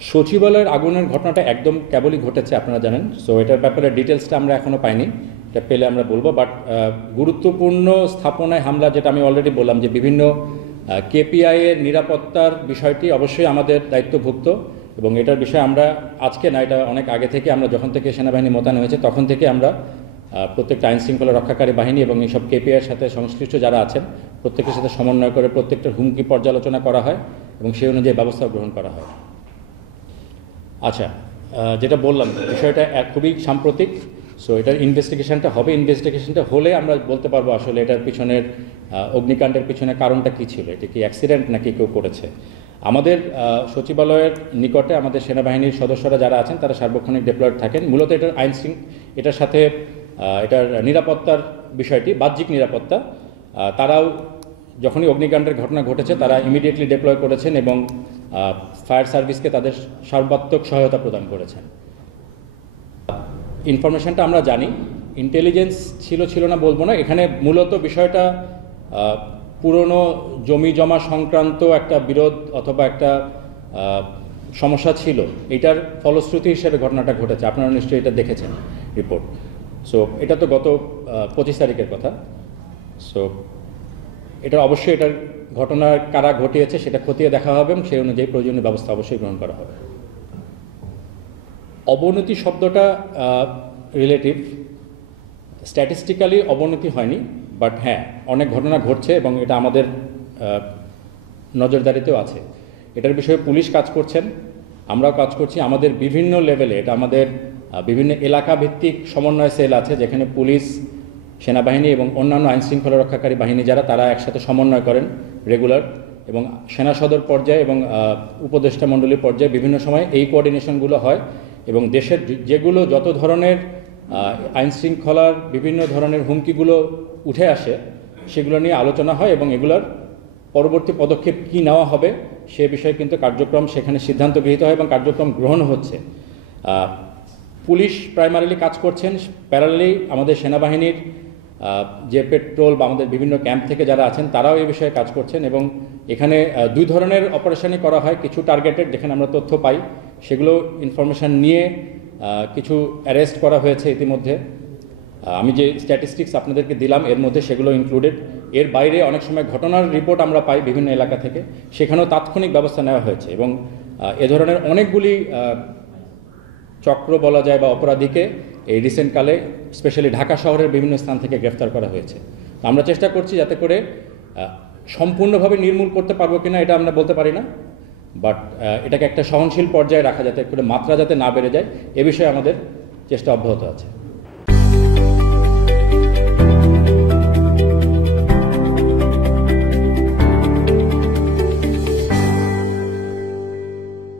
সচিবালয়ের আগুনের ঘটনাটা একদম কেবলই ঘটেছে, আপনারা জানেন। সো এটার ব্যাপারে ডিটেলসটা আমরা এখনও পাইনি, এটা পেলে আমরা বলবো। বাট গুরুত্বপূর্ণ স্থাপনায় হামলা, যেটা আমি অলরেডি বললাম যে বিভিন্ন কেপিআই এর নিরাপত্তার বিষয়টি অবশ্যই আমাদের দায়িত্বভুক্ত, এবং এটার বিষয়ে আমরা আজকে না, এটা অনেক আগে থেকে, আমরা যখন থেকে সেনাবাহিনী মোতায়েন হয়েছে তখন থেকে আমরা প্রত্যেকটা আইন শৃঙ্খলা রক্ষাকারী বাহিনী এবং এইসব কেপিআইয়ের সাথে সংশ্লিষ্ট যারা আছেন প্রত্যেকের সাথে সমন্বয় করে প্রত্যেকটার হুমকি পর্যালোচনা করা হয় এবং সেই অনুযায়ী ব্যবস্থা গ্রহণ করা হয়। আচ্ছা, যেটা বললাম বিষয়টা খুবই সাম্প্রতিক। সো এটার ইনভেস্টিগেশনটা হবে, ইনভেস্টিগেশনটা হলে আমরা বলতে পারবো আসলে এটার পিছনের অগ্নিকাণ্ডের পিছনে কারণটা কী ছিল, এটা কি অ্যাক্সিডেন্ট নাকি কেউ করেছে। আমাদের সচিবালয়ের নিকটে আমাদের সেনাবাহিনীর সদস্যরা যারা আছেন তারা সার্বক্ষণিক ডিপ্লয়েড থাকেন। মূলত এটার এটার সাথে এটার নিরাপত্তার বিষয়টি বাহ্যিক নিরাপত্তা, তারাও যখনই অগ্নিকাণ্ডের ঘটনা ঘটেছে তারা ইমিডিয়েটলি ডিপ্লয় করেছেন এবং ফায়ার সার্ভিসকে তাদের সর্বাত্মক সহায়তা প্রদান করেছেন। ইনফরমেশনটা আমরা জানি, ইন্টেলিজেন্স ছিল না বলবো না, এখানে মূলত বিষয়টা পুরনো জমি জমা সংক্রান্ত একটা বিরোধ অথবা একটা সমস্যা ছিল, এটার ফলশ্রুতি হিসেবে ঘটনাটা ঘটেছে। আপনারা নিশ্চয়ই এটা দেখেছেন রিপোর্ট। সো এটা তো গত 25 তারিখের কথা। সো এটা অবশ্যই এটার ঘটনা কারা ঘটিয়েছে সেটা খতিয়ে দেখা হবে এবং সেই অনুযায়ী প্রয়োজনীয় ব্যবস্থা অবশ্যই গ্রহণ করা হবে। অবনতি শব্দটা রিলেটিভ, স্ট্যাটিস্টিক্যালি অবনতি হয়নি, বাট হ্যাঁ অনেক ঘটনা ঘটছে এবং এটা আমাদের নজরদারিতেও আছে। এটার বিষয়ে পুলিশ কাজ করছেন, আমরাও কাজ করছি আমাদের বিভিন্ন লেভেলে। এটা আমাদের বিভিন্ন এলাকা ভিত্তিক সমন্বয় সেল আছে, যেখানে পুলিশ, সেনাবাহিনী এবং অন্যান্য আইনশৃঙ্খলা রক্ষাকারী বাহিনী যারা তারা একসাথে সমন্বয় করেন রেগুলার, এবং সেনা সদর পর্যায়ে এবং উপদেষ্টা মণ্ডলীর পর্যায়ে বিভিন্ন সময় এই কোঅর্ডিনেশনগুলো হয় এবং দেশের যেগুলো যত ধরনের আইনশৃঙ্খলার বিভিন্ন ধরনের হুমকিগুলো উঠে আসে সেগুলো নিয়ে আলোচনা হয় এবং এগুলোর পরবর্তী পদক্ষেপ কী নেওয়া হবে সে বিষয়ে কিন্তু কার্যক্রম সেখানে সিদ্ধান্ত গৃহীত হয় এবং কার্যক্রম গ্রহণ হচ্ছে। পুলিশ প্রাইমারিলি কাজ করছেন, প্যারালালি আমাদের সেনাবাহিনীর যে পেট্রোল বা আমাদের বিভিন্ন ক্যাম্প থেকে যারা আছেন তারাও এই বিষয়ে কাজ করছেন এবং এখানে দুই ধরনের অপারেশনই করা হয়। কিছু টার্গেটেড, যেখানে আমরা তথ্য পাই সেগুলো ইনফরমেশান নিয়ে কিছু অ্যারেস্ট করা হয়েছে ইতিমধ্যে। আমি যে স্ট্যাটিস্টিক্স আপনাদেরকে দিলাম এর মধ্যে সেগুলো ইনক্লুডেড। এর বাইরে অনেক সময় ঘটনার রিপোর্ট আমরা পাই বিভিন্ন এলাকা থেকে, সেখানেও তাৎক্ষণিক ব্যবস্থা নেওয়া হয়েছে এবং এ ধরনের অনেকগুলি চক্র বলা যায় বা অপরাধীকে এই রিসেন্টকালে স্পেশালি ঢাকা শহরের বিভিন্ন স্থান থেকে গ্রেফতার করা হয়েছে। আমরা চেষ্টা করছি যাতে করে সম্পূর্ণভাবে নির্মূল করতে পারবো কিনা এটা আমরা বলতে পারি না, বাট এটাকে একটা সহনশীল পর্যায়ে রাখা, যাতে করে মাত্রা যাতে না বেড়ে যায় এ বিষয়ে আমাদের চেষ্টা অব্যাহত আছে।